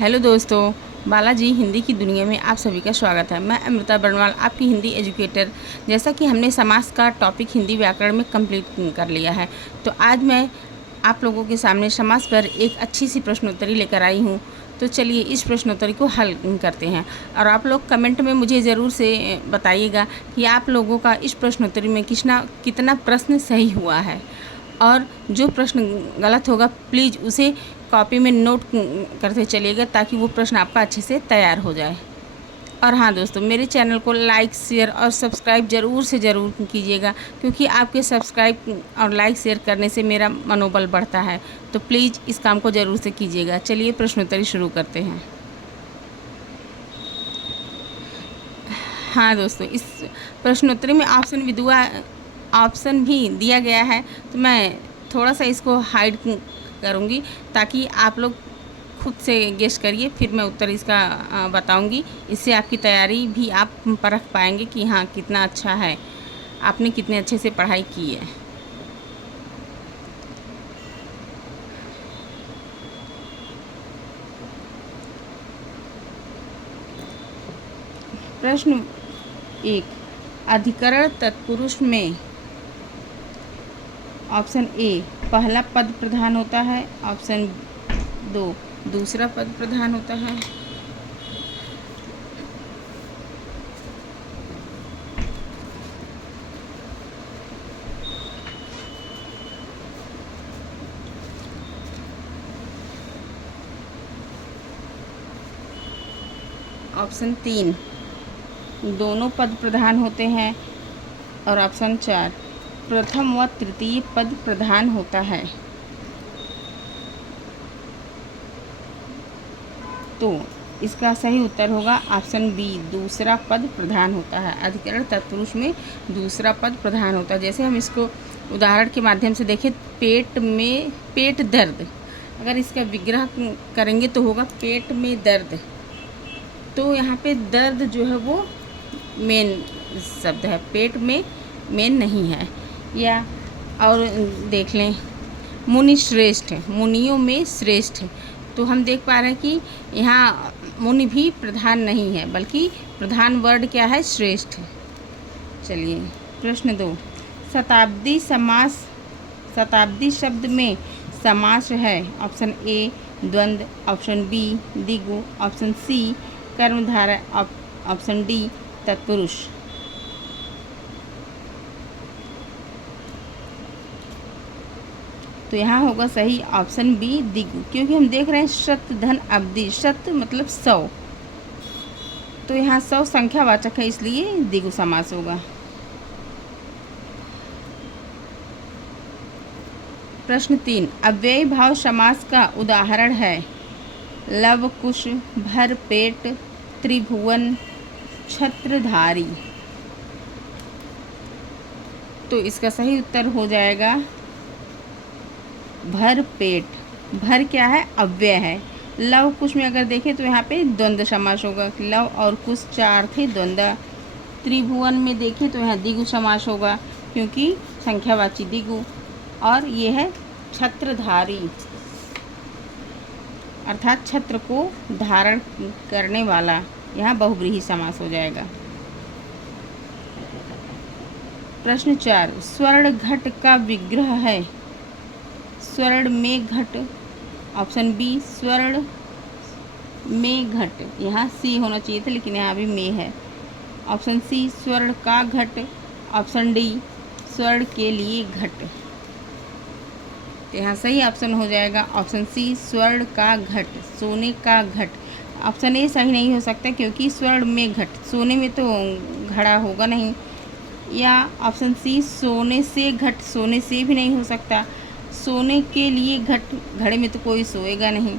Hello दोस्तों, बालाजी हिंदी की दुनिया में आप सभी का स्वागत है। मैं अमृता बर्नवाल, आपकी हिंदी एजुकेटर। जैसा कि हमने समास का टॉपिक हिंदी व्याकरण में कंप्लीट कर लिया है, तो आज मैं आप लोगों के सामने समास पर एक अच्छी सी प्रश्नोत्तरी लेकर आई हूँ। तो चलिए इस प्रश्नोत्तरी को हल करते हैं। और आप लोग कमेंट में मुझे ज़रूर से बताइएगा कि आप लोगों का इस प्रश्नोत्तरी में कितना प्रश्न सही हुआ है, और जो प्रश्न गलत होगा प्लीज़ उसे कॉपी में नोट करते चलिएगा, ताकि वो प्रश्न आपका अच्छे से तैयार हो जाए। और हाँ दोस्तों, मेरे चैनल को लाइक, शेयर और सब्सक्राइब ज़रूर से ज़रूर कीजिएगा, क्योंकि आपके सब्सक्राइब और लाइक शेयर करने से मेरा मनोबल बढ़ता है। तो प्लीज़ इस काम को ज़रूर से कीजिएगा। चलिए प्रश्नोत्तरी शुरू करते हैं। हाँ दोस्तों, इस प्रश्नोत्तरी में ऑप्शन भी दिया गया है, तो मैं थोड़ा सा इसको हाइड करूँगी, ताकि आप लोग खुद से गेस करिए, फिर मैं उत्तर इसका बताऊँगी। इससे आपकी तैयारी भी आप परख पाएंगे कि हाँ कितना अच्छा है, आपने कितने अच्छे से पढ़ाई की है। प्रश्न 1, अधिकरण तत्पुरुष में ऑप्शन ए पहला पद प्रधान होता है, ऑप्शन 2 दूसरा पद प्रधान होता है, ऑप्शन 3 दोनों पद प्रधान होते हैं, और ऑप्शन 4 प्रथम व तृतीय पद प्रधान होता है। तो इसका सही उत्तर होगा ऑप्शन बी, दूसरा पद प्रधान होता है। अधिकरण तत्पुरुष में दूसरा पद प्रधान होता है। जैसे हम इसको उदाहरण के माध्यम से देखें, पेट दर्द, अगर इसका विग्रह करेंगे तो होगा पेट में दर्द। तो यहाँ पे दर्द जो है वो मेन शब्द है, पेट में मेन नहीं है। या और देख लें, मुनि श्रेष्ठ है, मुनियों में श्रेष्ठ है। तो हम देख पा रहे हैं कि यहाँ मुनि भी प्रधान नहीं है, बल्कि प्रधान वर्ड क्या है, श्रेष्ठ है। चलिए प्रश्न 2, शताब्दी शब्द में समास है। ऑप्शन ए द्वंद्व, ऑप्शन बी द्विगु, ऑप्शन सी कर्मधारय, ऑप्शन डी तत्पुरुष। तो यहाँ होगा सही ऑप्शन बी द्विगु, क्योंकि हम देख रहे हैं शत धन अवधि, शत मतलब 100, तो यहाँ 100 संख्यावाचक है, इसलिए द्विगु समास होगा। प्रश्न 3, अव्ययी भाव समास का उदाहरण है लव कुश, भर पेट, त्रिभुवन, छत्रधारी। तो इसका सही उत्तर हो जाएगा भर पेट। भर क्या है, अव्यय है। लव कुश में अगर देखें तो यहाँ पे द्वंद्व समास होगा, लव और कुश 4 थे द्वंद्व। त्रिभुवन में देखें तो यहाँ द्विगु समास होगा, क्योंकि संख्यावाची द्विगु। और ये है छत्रधारी, अर्थात छत्र को धारण करने वाला, यहाँ बहुव्रीहि समास हो जाएगा। प्रश्न 4, स्वर्ण घट का विग्रह है स्वर्ण में घट, ऑप्शन बी स्वर्ण में घट, यहाँ सी होना चाहिए था लेकिन यहाँ भी में है। ऑप्शन सी स्वर्ण का घट, ऑप्शन डी स्वर्ण के लिए घट। तो यहाँ सही ऑप्शन हो जाएगा ऑप्शन सी स्वर्ण का घट, सोने का घट। ऑप्शन ए सही नहीं हो सकता, क्योंकि स्वर्ण में घट, सोने में तो घड़ा होगा नहीं। या ऑप्शन सी सोने से घट, सोने से भी नहीं हो सकता, सोने के लिए घट, घड़े में तो कोई सोएगा नहीं।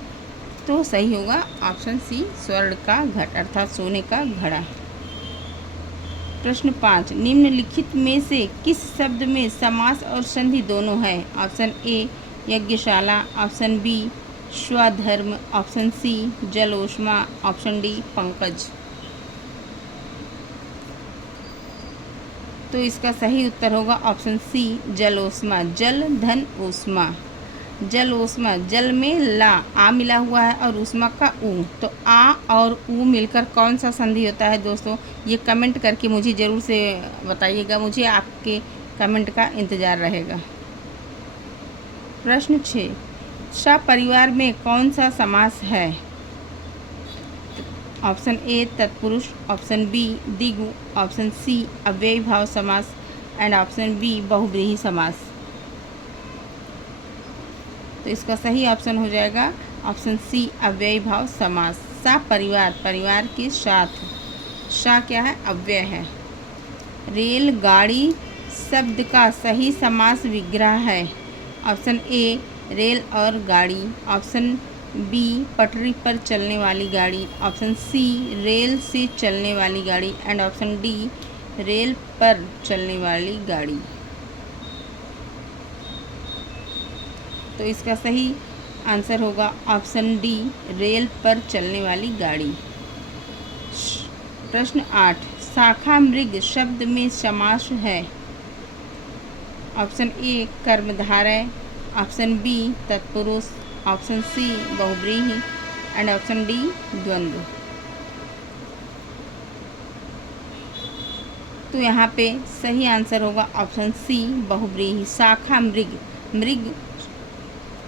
तो सही होगा ऑप्शन सी स्वर्ण का घट, अर्थात सोने का घड़ा। प्रश्न 5, निम्नलिखित में से किस शब्द में समास और संधि दोनों है। ऑप्शन ए यज्ञशाला, ऑप्शन बी स्वधर्म, ऑप्शन सी जलोष्मा, ऑप्शन डी पंकज। तो इसका सही उत्तर होगा ऑप्शन सी जलोष्मा, जल धन ऊष्मा। जल ऊष्मा, जल में ला आ मिला हुआ है और ऊष्मा का ऊ, तो आ और ऊ मिलकर कौन सा संधि होता है दोस्तों? ये कमेंट करके मुझे ज़रूर से बताइएगा, मुझे आपके कमेंट का इंतज़ार रहेगा। प्रश्न 6, सपरिवार में कौन सा समास है? ऑप्शन ए तत्पुरुष, ऑप्शन बी द्विगु, ऑप्शन सी अव्ययी भाव समास एंड ऑप्शन बी बहुव्रीहि समास। तो इसका सही ऑप्शन हो जाएगा ऑप्शन सी अव्ययी भाव समास। सपरिवार, परिवार के साथ, सा क्या है? अव्यय है। रेलगाड़ी शब्द का सही समास विग्रह है। ऑप्शन ए रेल और गाड़ी, ऑप्शन बी पटरी पर चलने वाली गाड़ी, ऑप्शन सी रेल से चलने वाली गाड़ी एंड ऑप्शन डी रेल पर चलने वाली गाड़ी। तो इसका सही आंसर होगा ऑप्शन डी रेल पर चलने वाली गाड़ी। प्रश्न 8, शाखा मृग शब्द में समास है। ऑप्शन ए कर्मधारय, ऑप्शन बी तत्पुरुष, ऑप्शन सी बहुव्रीहि एंड ऑप्शन डी द्वंद्व। तो यहाँ पे सही आंसर होगा ऑप्शन सी बहुव्रीहि। शाखा मृग, मृग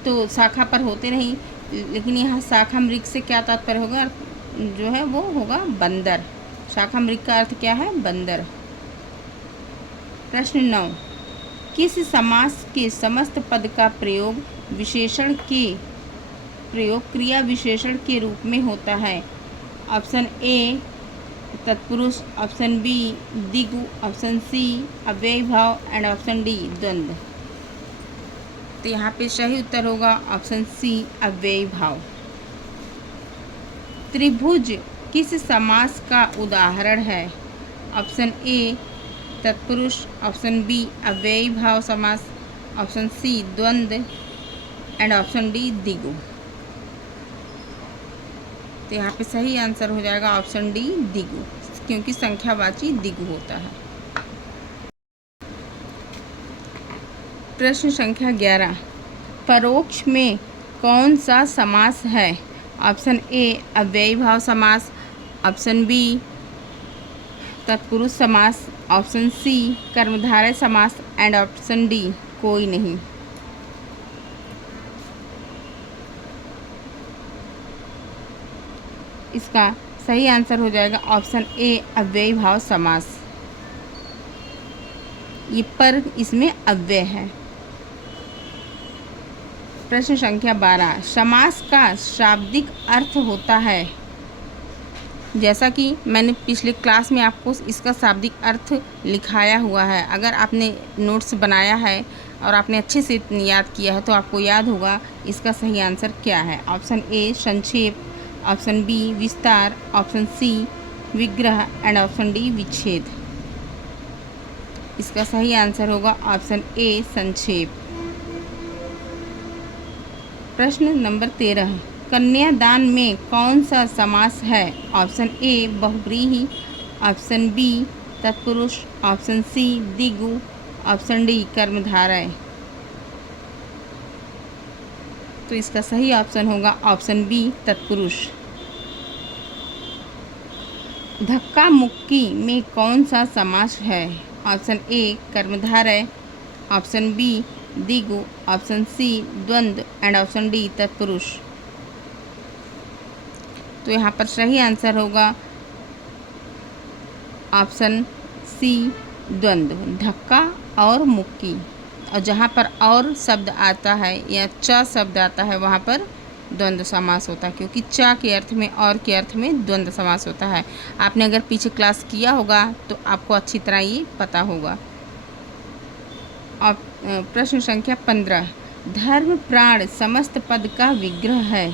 तो शाखा पर होते नहीं, लेकिन यहाँ शाखा मृग से क्या तात्पर्य होगा? जो है वो होगा बंदर। शाखा मृग का अर्थ क्या है? बंदर। प्रश्न 9, किस समास के समस्त पद का प्रयोग विशेषण के प्रयोग क्रिया विशेषण के रूप में होता है? ऑप्शन ए तत्पुरुष, ऑप्शन बी द्विगु, ऑप्शन सी अव्ययी भाव एंड ऑप्शन डी द्वंद्व। तो यहाँ पे सही उत्तर होगा ऑप्शन सी अव्ययी भाव। त्रिभुज किस समास का उदाहरण है? ऑप्शन ए तत्पुरुष, ऑप्शन बी अव्ययी भाव समास, ऑप्शन सी द्वंद्व एंड ऑप्शन डी द्विगु। तो यहाँ पे सही आंसर हो जाएगा ऑप्शन डी द्विगु, क्योंकि संख्यावाची द्विगु होता है। प्रश्न संख्या 11, परोक्ष में कौन सा समास है? ऑप्शन ए अव्ययी भाव समास, ऑप्शन बी तत्पुरुष समास, ऑप्शन सी कर्मधारय समास एंड ऑप्शन डी कोई नहीं। इसका सही आंसर हो जाएगा ऑप्शन ए अव्ययी भाव समास। ये पर इसमें अव्यय है। प्रश्न संख्या 12, समास का शाब्दिक अर्थ होता है। जैसा कि मैंने पिछले क्लास में आपको इसका शाब्दिक अर्थ लिखाया हुआ है, अगर आपने नोट्स बनाया है और आपने अच्छे से याद किया है तो आपको याद होगा इसका सही आंसर क्या है। ऑप्शन ए संक्षेप, ऑप्शन बी विस्तार, ऑप्शन सी विग्रह एंड ऑप्शन डी विच्छेद। इसका सही आंसर होगा ऑप्शन ए संक्षेप। प्रश्न नंबर 13, कन्यादान में कौन सा समास है? ऑप्शन ए बहुव्रीहि, ऑप्शन बी तत्पुरुष, ऑप्शन सी द्विगु, ऑप्शन डी कर्मधारय। तो इसका सही ऑप्शन होगा ऑप्शन बी तत्पुरुष। धक्का मुक्की में कौन सा समास है? ऑप्शन ए कर्मधारय, ऑप्शन बी द्विगु, ऑप्शन सी द्वंद्व एंड ऑप्शन डी तत्पुरुष। तो यहाँ पर सही आंसर होगा ऑप्शन सी द्वंद्व, धक्का और मुक्की। और जहाँ पर और शब्द आता है या च शब्द आता है वहाँ पर द्वंद्व समास होता है, क्योंकि च के अर्थ में और के अर्थ में द्वंद्व समास होता है। आपने अगर पीछे क्लास किया होगा तो आपको अच्छी तरह ये पता होगा। प्रश्न संख्या 15, धर्म प्राण समस्त पद का विग्रह है।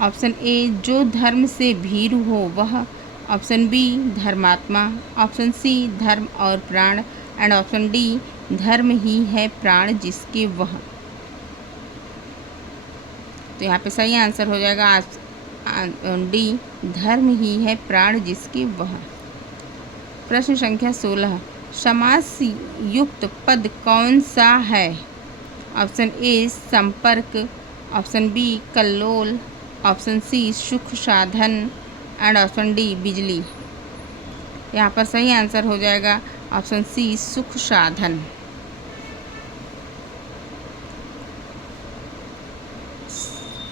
ऑप्शन ए जो धर्म से भीरु हो वह, ऑप्शन बी धर्मात्मा, ऑप्शन सी धर्म और प्राण एंड ऑप्शन डी धर्म ही है प्राण जिसके वह। तो यहाँ पे सही आंसर हो जाएगा डी धर्म ही है प्राण जिसके वह। प्रश्न संख्या 16, समास युक्त पद कौन सा है? ऑप्शन ए संपर्क, ऑप्शन बी कल्लोल, ऑप्शन सी सुख साधन एंड ऑप्शन डी बिजली। यहाँ पर सही आंसर हो जाएगा ऑप्शन सी सुख साधन।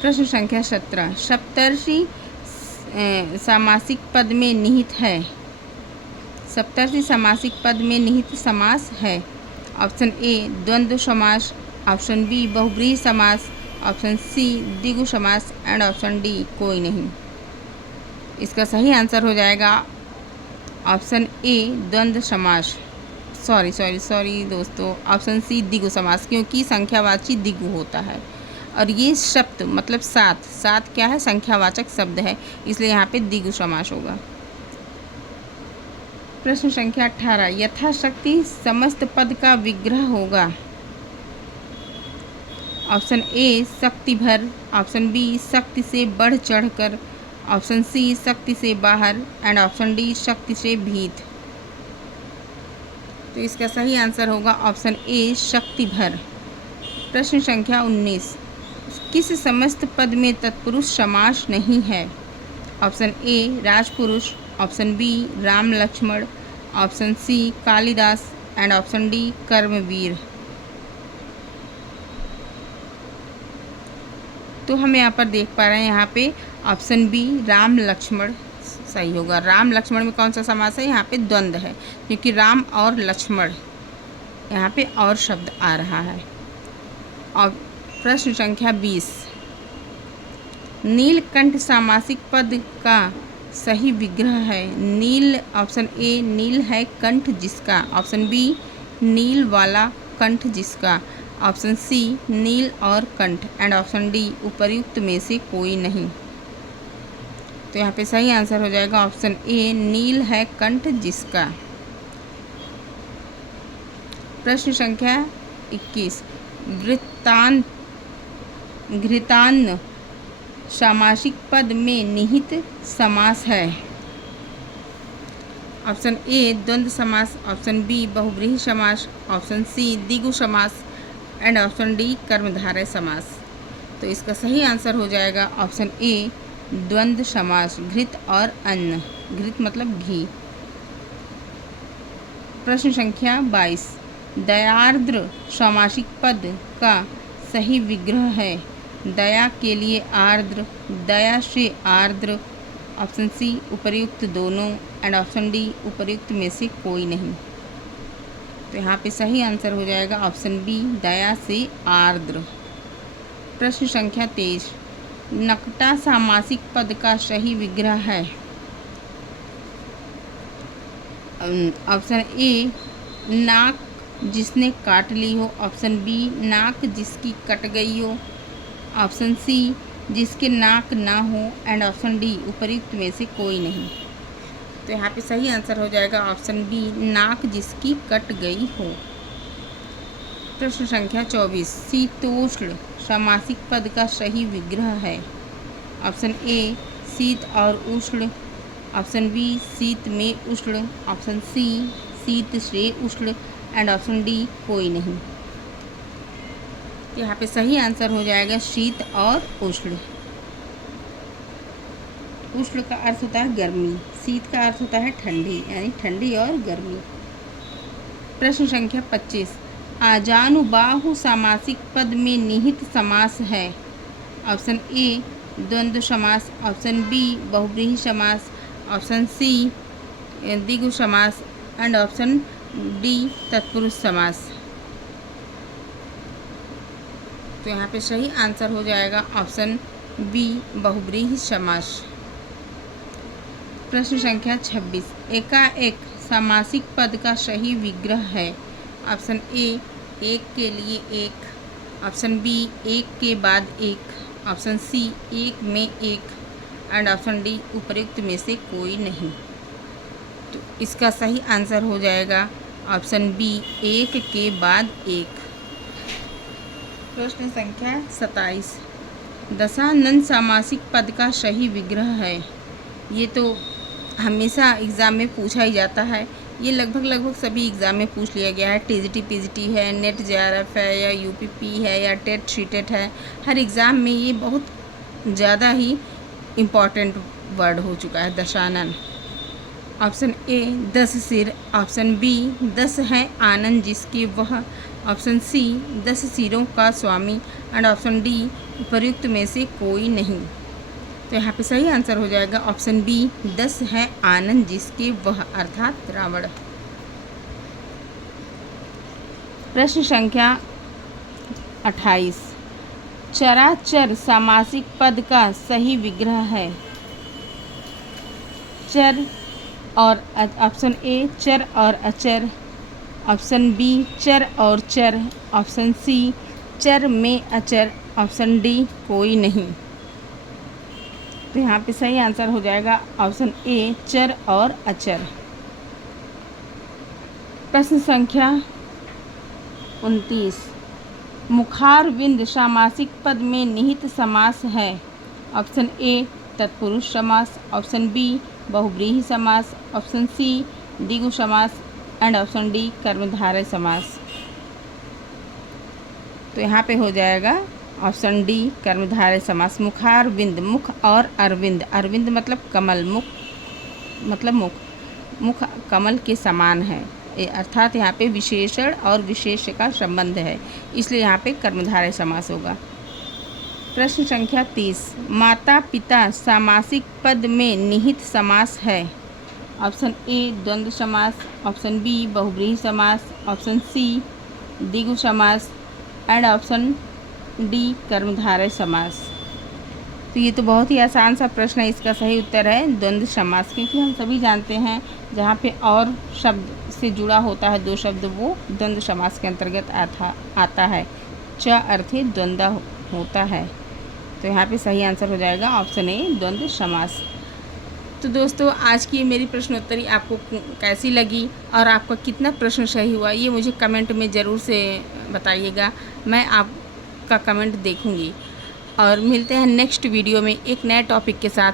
प्रश्न संख्या 17, सप्तर्षि सामासिक पद में निहित है। सप्तर्षि सामासिक पद में निहित समास है। ऑप्शन ए द्वंद्व समास, ऑप्शन बी बहुब्रीहि समास, ऑप्शन सी द्विगु समास एंड ऑप्शन डी कोई नहीं। इसका सही आंसर हो जाएगा ऑप्शन ए द्वंद्व समास। सॉरी दोस्तों, ऑप्शन सी द्विगु समास, क्योंकि संख्यावाची द्विगु होता है और ये शब्द मतलब सात क्या है, संख्यावाचक शब्द है, इसलिए यहाँ पे द्विगु समास होगा। प्रश्न संख्या 18, यथाशक्ति समस्त पद का विग्रह होगा। ऑप्शन ए शक्ति भर, ऑप्शन बी शक्ति से बढ़ चढ़कर, ऑप्शन सी शक्ति से बाहर एंड ऑप्शन डी शक्ति से भीत। तो इसका सही आंसर होगा ऑप्शन ए शक्ति भर। प्रश्न संख्या 19, किस समस्त पद में तत्पुरुष समास नहीं है। ऑप्शन ए राजपुरुष, option B Ram Lakshman, option C Kalidas and option D कर्मवीर। तो हम यहाँ पर देख पा रहे हैं, यहाँ पे ऑप्शन बी राम लक्ष्मण सही होगा। राम लक्ष्मण में कौन सा समास है, यहाँ पे द्वंद्व है, क्योंकि राम और लक्ष्मण यहाँ पे और शब्द आ रहा है। और प्रश्न संख्या 20, नीलकंठ सामासिक पद का सही विग्रह है। नील, ऑप्शन ए नील है कंठ जिसका, ऑप्शन बी नील वाला कंठ जिसका, ऑप्शन सी नील और कंठ एंड ऑप्शन डी उपर्युक्त में से कोई नहीं। तो यहाँ पे सही आंसर हो जाएगा ऑप्शन ए नील है कंठ जिसका। प्रश्न संख्या 21, घृतान्न सामासिक पद में निहित समास है। ऑप्शन ए द्वंद्व समास, ऑप्शन बी बहुब्रीहि समास, ऑप्शन सी द्विगु समास एंड ऑप्शन डी कर्मधारय समास। तो इसका सही आंसर हो जाएगा ऑप्शन ए द्वंद्व समास, घृत और अन्न, घृत मतलब घी। प्रश्न संख्या 22, दयार्द्र सामासिक पद का सही विग्रह है। दया के लिए आर्द्र, दया से आर्द्र, ऑप्शन सी उपर्युक्त दोनों एंड ऑप्शन डी उपर्युक्त में से कोई नहीं। तो यहाँ पे सही आंसर हो जाएगा ऑप्शन बी दया से आर्द्र। प्रश्न संख्या 23, नकटा सामासिक पद का सही विग्रह है। ऑप्शन ए नाक जिसने काट ली हो, ऑप्शन बी नाक जिसकी कट गई हो, ऑप्शन सी जिसके नाक ना हो एंड ऑप्शन डी उपर्युक्त में से कोई नहीं। तो यहाँ पे सही आंसर हो जाएगा ऑप्शन बी नाक जिसकी कट गई हो। प्रश्न संख्या 24, शीतोष्ण सामासिक पद का सही विग्रह है। ऑप्शन ए शीत और उष्ण, ऑप्शन बी शीत में उष्ण, ऑप्शन सी शीत से उष्ण एंड ऑप्शन डी कोई नहीं। तो यहाँ पे सही आंसर हो जाएगा शीत और उष्ण। उष्ण का अर्थ होता है गर्मी, शीत का अर्थ होता है ठंडी, यानी ठंडी और गर्मी। प्रश्न संख्या 25, आजानुबाहु सामासिक पद में निहित समास है। ऑप्शन ए द्वंद्व समास, ऑप्शन बी बहुब्रीहि समास, ऑप्शन सी द्विगु समास एंड ऑप्शन डी तत्पुरुष समास। तो यहाँ पे सही आंसर हो जाएगा ऑप्शन बी बहुब्रीहि समास। प्रश्न संख्या 26, एकाएक सामासिक पद का सही विग्रह है। ऑप्शन ए एक के लिए एक, ऑप्शन बी एक के बाद एक, ऑप्शन सी एक में एक एंड ऑप्शन डी उपर्युक्त में से कोई नहीं। तो इसका सही आंसर हो जाएगा ऑप्शन बी एक के बाद एक। प्रश्न संख्या 27, दशानन सामासिक पद का सही विग्रह है। ये तो हमेशा एग्ज़ाम में पूछा ही जाता है ये लगभग सभी एग्ज़ाम में पूछ लिया गया है। टीजीटी पीजीटी है, नेट जेआरएफ है, या यूपीपी है, या टेट शीटेट है, हर एग्ज़ाम में ये बहुत ज़्यादा ही इम्पॉर्टेंट वर्ड हो चुका है, दशानन। ऑप्शन ए 10 सिर, ऑप्शन बी 10 है आनंद जिसके वह, ऑप्शन सी 10 सिरों का स्वामी, एंड ऑप्शन डी उपर्युक्त में से कोई नहीं। तो यहाँ पे सही आंसर हो जाएगा ऑप्शन बी 10 है आनंद जिसके वह, अर्थात रावण। प्रश्न संख्या 28, चराचर सामासिक पद का सही विग्रह है। चर और ऑप्शन ए चर और अचर, ऑप्शन बी चर और चर, ऑप्शन सी चर में अचर, ऑप्शन डी कोई नहीं। तो यहाँ पे सही आंसर हो जाएगा ऑप्शन ए चर और अचर। प्रश्न संख्या 29, मुखारविंद सामासिक पद में निहित समास है। ऑप्शन ए तत्पुरुष समास, ऑप्शन बी बहुव्रीहि समास, ऑप्शन सी द्विगु समास, एंड ऑप्शन डी कर्मधारय समास। तो यहाँ पे हो जाएगा ऑप्शन डी कर्मधारय समास। मुखारविंद, मुख और अरविंद, अरविंद मतलब कमल, मुख मतलब मुख कमल के समान है, अर्थात यहाँ पे विशेषण और विशेष्य का संबंध है, इसलिए यहाँ पे कर्मधारय समास होगा। प्रश्न संख्या 30, माता पिता सामासिक पद में निहित समास है। ऑप्शन ए द्वंद्व समास, ऑप्शन बी बहुव्रीहि समास, ऑप्शन सी द्विगु समास, एंड ऑप्शन डी कर्मधारय समास। तो ये तो बहुत ही आसान सा प्रश्न है, इसका सही उत्तर है द्वंद्व समास, क्योंकि हम सभी जानते हैं जहाँ पे और शब्द से जुड़ा होता है दो शब्द, वो द्वंद्व समास के अंतर्गत आता है। च अर्थे द्वंद्व होता है। तो यहाँ पे सही आंसर हो जाएगा ऑप्शन ए द्वंद्व समास। तो दोस्तों, आज की मेरी प्रश्नोत्तरी आपको कैसी लगी और आपका कितना प्रश्न सही हुआ, ये मुझे कमेंट में ज़रूर से बताइएगा। मैं आपका कमेंट देखूंगी। और मिलते हैं नेक्स्ट वीडियो में एक नए टॉपिक के साथ।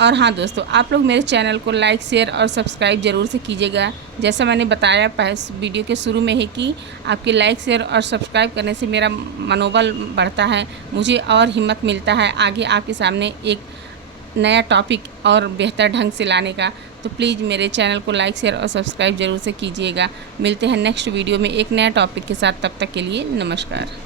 और हाँ दोस्तों, आप लोग मेरे चैनल को लाइक शेयर और सब्सक्राइब ज़रूर से कीजिएगा। जैसा मैंने बताया वीडियो के शुरू में है कि आपके लाइक शेयर और सब्सक्राइब करने से मेरा मनोबल बढ़ता है, मुझे और हिम्मत मिलता है आगे आपके सामने एक नया टॉपिक और बेहतर ढंग से लाने का। तो प्लीज़ मेरे चैनल को लाइक शेयर और सब्सक्राइब ज़रूर से कीजिएगा। मिलते हैं नेक्स्ट वीडियो में एक नया टॉपिक के साथ, तब तक के लिए नमस्कार।